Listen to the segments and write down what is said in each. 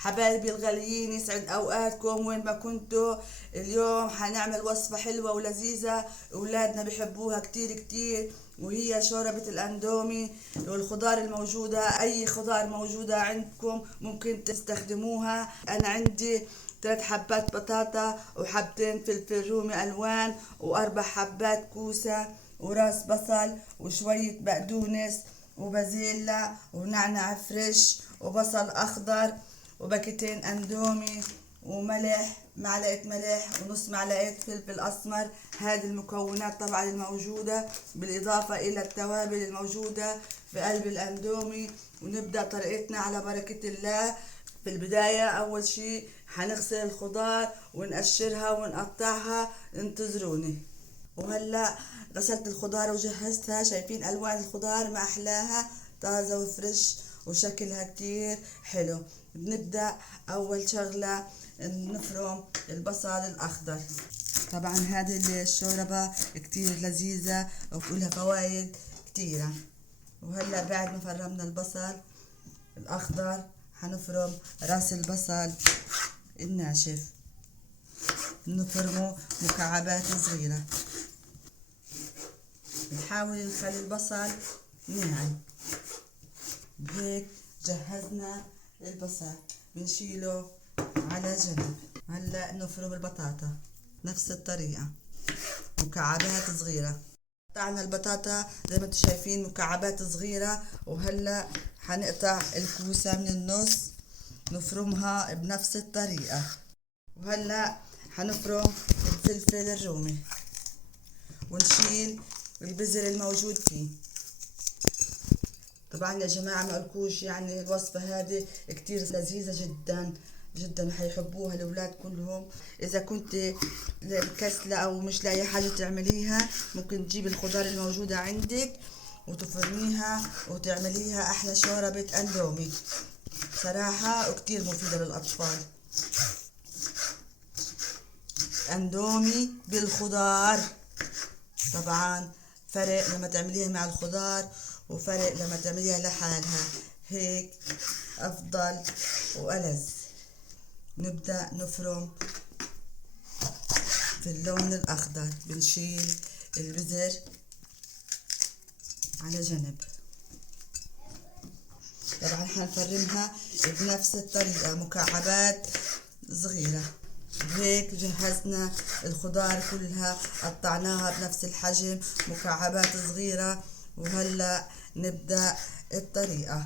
حبايبي الغاليين، يسعد اوقاتكم وين ما كنتوا. اليوم حنعمل وصفة حلوة ولذيذة اولادنا بيحبوها كتير كتير، وهي شوربة الاندومي. والخضار الموجودة، اي خضار موجودة عندكم ممكن تستخدموها. انا عندي 3 حبات بطاطا وحبتين فلفل رومي الوان واربع حبات كوسة وراس بصل وشوية بقدونس وبازيلا ونعناع فريش وبصل اخضر وباكيتين اندومي وملح، معلقة ملح ونص معلقة فلفل اسمر. هذه المكونات طبعا الموجودة، بالاضافة الى التوابل الموجودة في قلب الاندومي. ونبدأ طريقتنا على بركة الله. في البداية اول شي حنغسل الخضار ونقشرها ونقطعها، انتظروني. وهلا غسلت الخضار وجهزتها، شايفين الوان الخضار ما احلاها، طازه وفريش وشكلها كتير حلو. بنبدا اول شغله نفرم البصل الاخضر. طبعا هذه الشوربه كتير لذيذه وكلها فوائد كتيره. وهلا بعد ما فرمنا البصل الاخضر حنفرم راس البصل الناشف، نفرمه مكعبات صغيره. نحاول نخلي البصل ناعم. بهيك جهزنا البصل، بنشيله على جنب. هلا نفرم البطاطا نفس الطريقة، مكعبات صغيرة. قطعنا البطاطا زي ما انتم شايفين مكعبات صغيرة. وهلا حنقطع الكوسة من النص، نفرمها بنفس الطريقة. وهلا حنفرم الفلفل الرومي ونشيل البذر الموجود فيه. طبعا يا جماعة ما قلكوش، يعني الوصفة هذه كتير لذيذة جدا جدا، حيحبوها الأولاد كلهم. إذا كنت كسلة أو مش لاقي حاجة تعمليها، ممكن تجيب الخضار الموجودة عندك وتفرميها وتعمليها أحلى شوربة أندومي صراحة، وكتير مفيدة للأطفال. أندومي بالخضار، طبعا فرق لما تعمليها مع الخضار وفرق لما تعمليها لحالها، هيك افضل والذ. نبدأ نفرم في اللون الاخضر، بنشيل البذر على جنب. طبعا حنفرمها بنفس الطريقة مكعبات صغيرة. هيك جهزنا الخضار كلها، قطعناها بنفس الحجم مكعبات صغيرة. وهلا نبدأ الطريقة،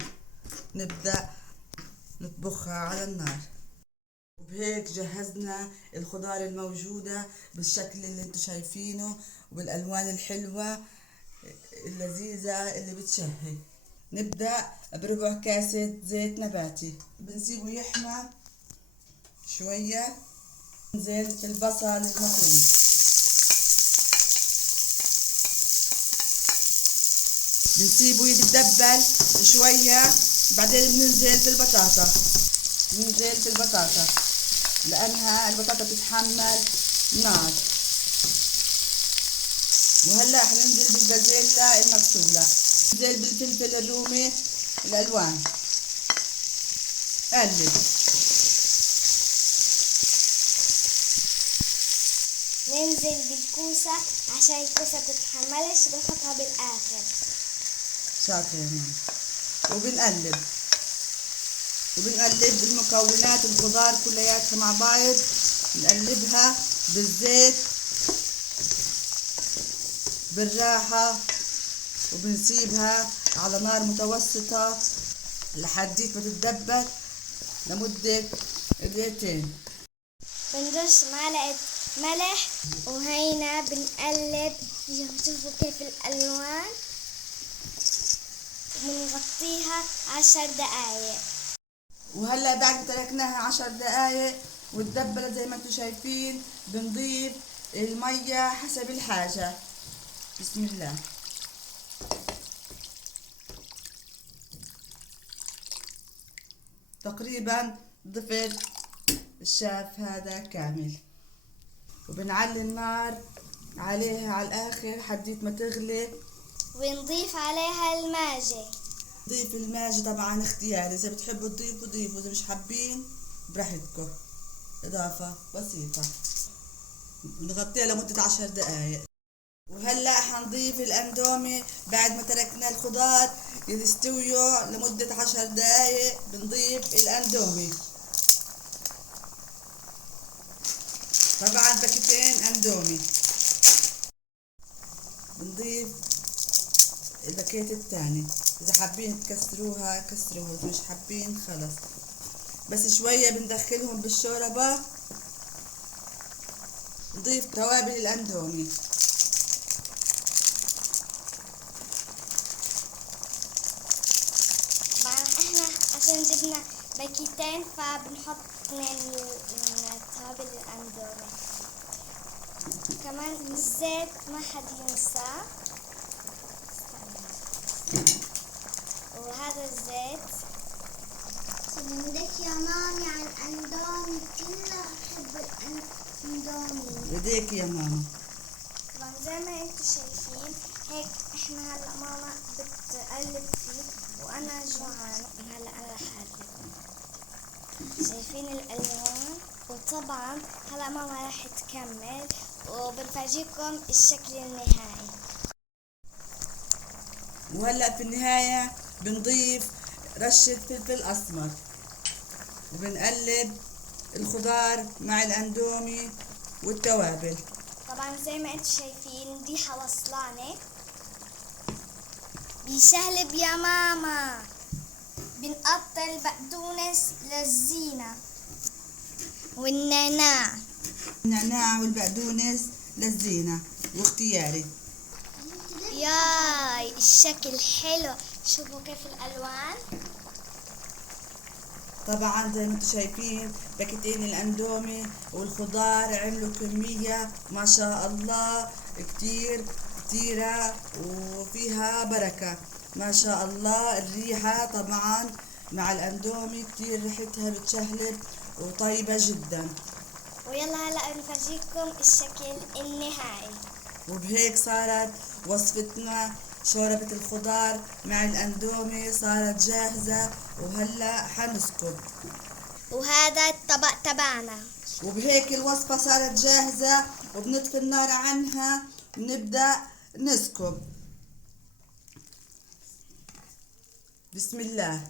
نبدأ نطبخها على النار. وبهيك جهزنا الخضار الموجودة بالشكل اللي انتو شايفينه وبالألوان الحلوة اللذيذة اللي بتشهي. نبدأ بربع كاسة زيت نباتي، بنسيبه يحمى شوية. ننزل في البصل المفروم، بنسيبه يتدبل شوية. بعدين بننزل في البطاطا، ننزل في البطاطا لأنها البطاطا بتتحمل نار. وهلا حننزل بالبازيلا المغسولة، ننزل بالفلفل الرومي الألوان، قلب. ننزل بالكوسة عشان الكوسة تتحملش، بنحطها بالآخر. شاطرين. وبنقلب المكونات الخضار كلياتها مع بعض، نقلبها بالزيت بالراحة، وبنسيبها على نار متوسطة لحديت ما تتدبل لمدة دقيقتين. بنرش معلقة ملح وهينا بنقلب. شوفوا كيف الألوان. بنغطيها 10 دقايق. وهلا بعد ما تركناها 10 دقايق وتدبلت زي ما انتم شايفين، بنضيف المية حسب الحاجة. بسم الله. تقريبا ضفت الشاف هذا كامل. وبنعلي النار عليها على الاخر حديت ما تغلي. ونضيف عليها الماجي. ضيف الماجي طبعا اختياري، اذا بتحبوا تضيفوا ضيفوا، اذا مش حابين براحتكم. إضافة بسيطة، نغطيها لمدة 10 دقايق. وهلأ حنضيف الأندومي بعد ما تركنا الخضار يستويوا لمدة 10 دقايق. بنضيف الأندومي، طبعا باكيتين أندومي. بنضيف الباكيت الثاني، إذا حابين تكسروها كسروها، إذا مش حابين خلص. بس شوية بندخلهم بالشوربة. نضيف توابل الأندومي، طبعا احنا عشان جبنا باكيتين فبنحط 2 من توابل الاندومي. كمان الزيت ما حد ينساه. وهذا الزيت بدك يا مامي على الاندومي، كلها بحب الاندومي. بديك يا ماما. طبعا زي ما انتم شايفين هيك احنا هلا ماما بتقلب فيه وانا جوعانة. هلا انا رح اقلب. شايفين الالوان؟ وطبعا هلا ماما رح تكمل وبنفرجيكم الشكل النهائي. وهلأ في النهاية بنضيف رشة فلفل أسمر، وبنقلب الخضار مع الأندومي والتوابل. طبعا زي ما انتم شايفين ريحة وصلانة. بيشهلب يا ماما. بنقطع البقدونس للزينة والنعناع. النعناع والبقدونس للزينة واختياري. ياي الشكل حلو، شوفوا كيف الألوان. طبعا زي ما انتم شايفين باكيتين الاندومي والخضار عملوا كمية ما شاء الله كتيرة وفيها بركة ما شاء الله. الريحة طبعا مع الاندومي كتير ريحتها بتشهلب وطيبة جدا. ويلا هلا نفرجيكم الشكل النهائي. وبهيك صارت وصفتنا شوربة الخضار مع الاندومي صارت جاهزة. وهلا حنسكب. وهذا الطبق تبعنا. وبهيك الوصفة صارت جاهزة، وبنطفي النار عنها ونبدأ نسكب. بسم الله.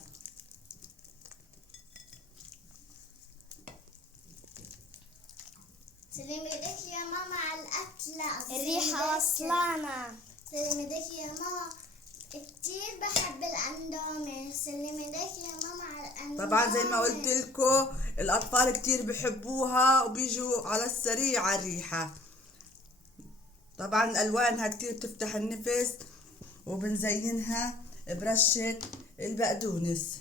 سلمي ايدك يا ماما على الأكلة. الريحة وصلانة. سلمي ايدك يا ماما، كتير بحب الاندومي. سلمي ايدك يا ماما على الاندومي. طبعا زي ما قلت لكم الأطفال كتير بحبوها وبيجوا على السريع على الريحة. طبعا ألوانها كتير بتفتح النفس. وبنزينها برشة البقدونس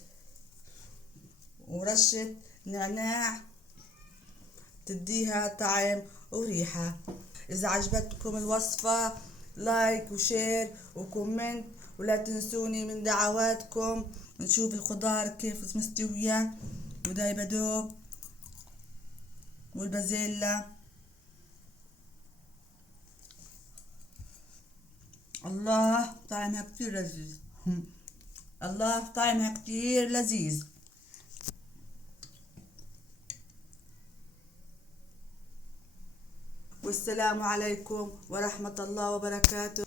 ورشة نعناع تديها طعم وريحة. إذا عجبتكم الوصفة لايك وشير وكومنت، ولا تنسوني من دعواتكم. نشوف الخضار كيف مستوية ودايبة دوب والبازيلا. الله طعمها كتير لذيذ. الله طعمها كتير لذيذ. والسلام عليكم ورحمة الله وبركاته.